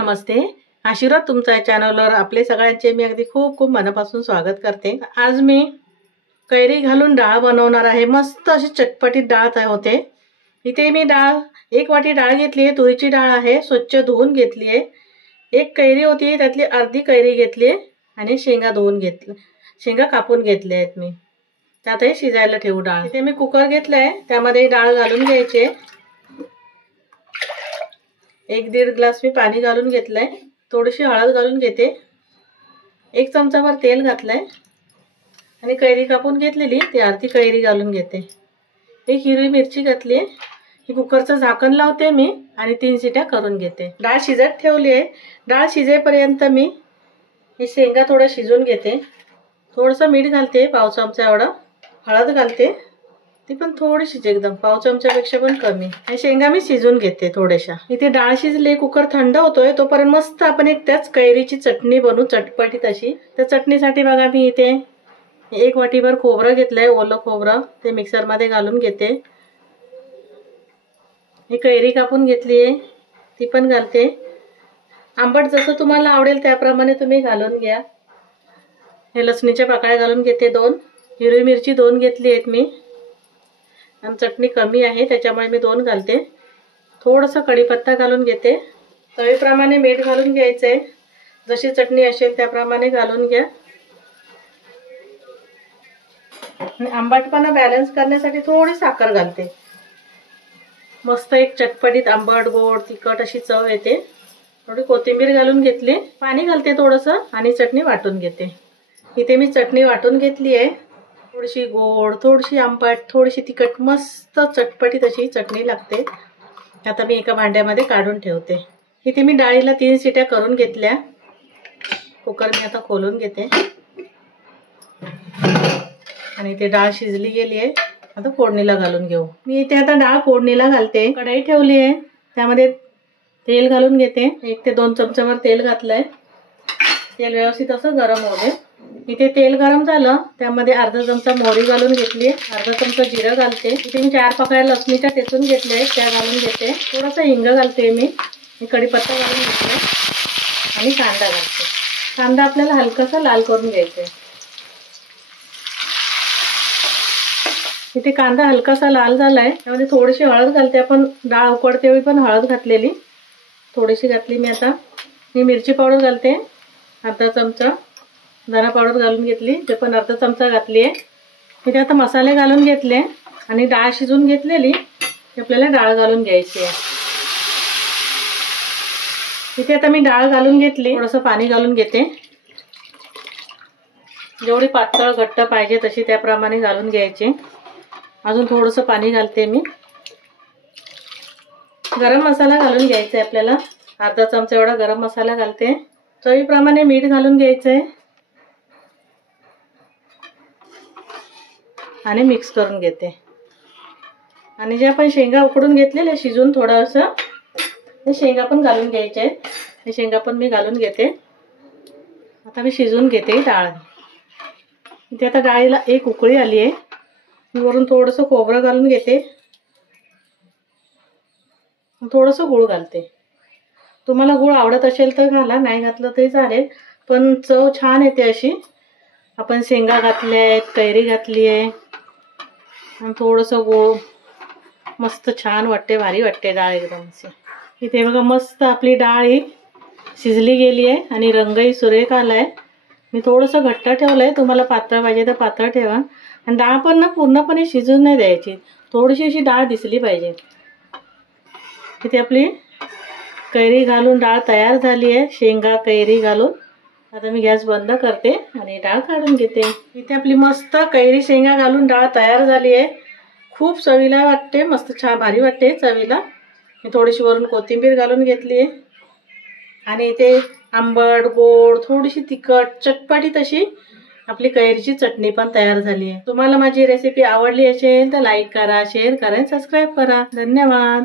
नमस्ते, आशीर्वाद तुमच्या चॅनलवर आपले सगळ्यांचे मी अगदी खूप खूप मनापासून स्वागत करते। आज मी कैरी घालून डाळ बनवणार आहे। मस्त अशी चटपटीत डाळ होते। इथे मी एक वाटी डाळ घेतली आहे, तुरीची डाळ आहे, स्वच्छ धुवून घेतली आहे। एक कैरी होती त्यातली अर्धी कैरी घेतली आहे आणि शेंगा धुवून घेतल्या, शेंगा कापून घेतल्या आहेत मी। त्यातही शिजायला ठेवू डाळ। इथे मी कुकर घेतलाय, त्यामध्ये डाळ घालून घ्यायची। 1-1.5 ग्लास मी पाणी घालून घेतलंय, थोडीशी हळद घालून घेते, 1 चमचाभर तेल घातलंय आणि कैरी कापून घेतलेली ती अर्धी कैरी घालून घेते। एक हिरवी मिरची घातली, ही कुकरचं झाकण लावते मी आणि 3 शिट्या करून घेते। डाळ शिजत ठेवली आहे। डाळ शिजेपर्यंत मी हे शेंगा थोडं शिजून घेते। थोडंसं मीठ घालते, पाव चमचा एवढं, हळद घालते, ती पण थोडीशी एकदम पाव चमच्यापेक्षा पण कमी। आणि शेंगा मी शिजून घेते थोड्याशा। इथे डाळ शिजले, कुकर थंड होतोय तोपर्यंत मस्त आपण एक त्याच कैरीची चटणी बनवू, चटपटीत अशी। त्या चटणीसाठी बघा मी इथे 1 वाटीभर खोबरं घेतलंय, ओलं खोबरं, ते मिक्सर मध्ये घालून घेते। ही कैरी कापून घेतली आहे, ती पण घालते। आंबट जसं तुम्हाला आवडेल त्याप्रमाणे तुम्ही घालून घ्या। हे लसणीच्या पाकळ्या घालून घेते 2, हिरवी मिरची 2 घेतली आहेत मी, आणि चटणी कमी आहे त्याच्यामुळे मी 2 घालते। थोडंसं कढीपत्ता घालून घेते। चवीप्रमाणे मीठ घालून घ्यायचंय, जशी चटणी असेल त्याप्रमाणे घालून घ्या। आणि आंबटपणा बॅलन्स करण्यासाठी थोडी साखर घालते। मस्त एक चटपटीत आंबट गोड तिखट अशी चव येते। थोडी कोथिंबीर घालून घेतली, पाणी घालते थोडंसं आणि चटणी वाटून घेते। इथे मी चटणी वाटून घेतली आहे, थोडीशी गोड, थोडीशी आंबट, थोडीशी तिखट, मस्त चटपटीत अशी चटणी लागते। आता मी एका भांड्यामध्ये काढून ठेवते। इथे मी डाळीला 3 शिट्या करून घेतल्या। कुकर मी आता खोलून घेते आणि इथे डाळ शिजली गेली आहे। आता फोडणीला घालून घेऊ। मी इथे आता डाळ फोडणीला घालते। कढई ठेवली आहे, त्यामध्ये तेल घालून घेते। 1 ते 2 चमचाभर तेल घातलंय। तेल व्यवस्थित असं गरम होऊ दे। इथे तेल गरम झालं, त्यामध्ये अर्धा चमचा मोहरी घालून घेतली, अर्धा चमचा जिरं घालते। इथे मी 4 पाकळ्या लसणीच्या ठेचून घेतले, त्या घालून घेते। थोडासा हिंग घालते मी कढीपत्ता घालून घेतले आणि कांदा घालते। कांदा आपल्याला हलकासा लाल करून घ्यायचा आहे। इथे कांदा हलकासा लाल झालाय, त्यामध्ये थोडीशी हळद घालते। आपण डाळ उकडते वेळी पण हळद घातलेली, थोडीशी घातली मी। आता मी मिरची पावडर घालते, अर्धा चमचा धना पावडर घालून घेतली, ते पण अर्धा चमचा घातली आहे। इथे आता मसाले घालून घेतले आणि डाळ शिजून घेतलेली ती आपल्याला डाळ घालून घ्यायची आहे। इथे आता मी डाळ घालून घेतली, थोडंसं पाणी घालून घेते। जेवढी पातळ घट्ट पाहिजे तशी त्याप्रमाणे घालून घ्यायचे। अजून थोडंसं पाणी घालते मी। गरम मसाला घालून घ्यायचा आहे आपल्याला, अर्धा चमचा एवढा गरम मसाला घालते। चवीप्रमाणे मीठ घालून घ्यायचंय आणि मिक्स करून घेते। आणि जे आपण शेंगा उकडून घेतलेले शिजून थोडंसं, हे शेंगा पण घालून घ्यायचे आहेत। हे शेंगा पण मी घालून घेते। आता मी शिजून घेते डाळ। इथे आता डाळीला 1 उकळी आली आहे। मी वरून थोडंसं खोबरं घालून घेते, थोडंसं गूळ घालते। तुम्हाला गूळ आवडत असेल तर घाला, नाही घातलं तरी चालेल, पण चव छान येते अशी। आपण शेंगा घातल्या आहेत, कैरी घातली आहे आणि थोडंसं गूळ, मस्त छान वाटते, भारी वाटते डाळ एकदम अशी। इथे बघा मस्त आपली डाळ ही शिजली गेली आहे आणि रंगही सुरेख आलाय। मी थोडंसं घट्ट ठेवलंय, तुम्हाला पातळ पाहिजे तर पातळ ठेवा। आणि डाळ पण ना पूर्णपणे शिजून नाही द्यायची, थोडीशी अशी डाळ दिसली पाहिजे। इथे आपली कैरी घालून डाळ तयार झाली आहे, शेंगा कैरी घालून। आता मी गॅस बंद करते आणि डाळ काढून घेते। इथे आपली मस्त कैरी शेंगा घालून डाळ तयार झाली आहे। खूप चवीला वाटते, मस्त छान भारी वाटते चवीला। मी थोडीशी वरून कोथिंबीर घालून घेतली आहे आणि इथे आंबट गोड, थोडीशी तिखट, चटपटीत अशी आपली कैरीची चटणी पण तयार झाली आहे। तुम्हाला माझी रेसिपी आवडली असेल तर लाईक करा, शेअर करा, सबस्क्राईब करा। धन्यवाद।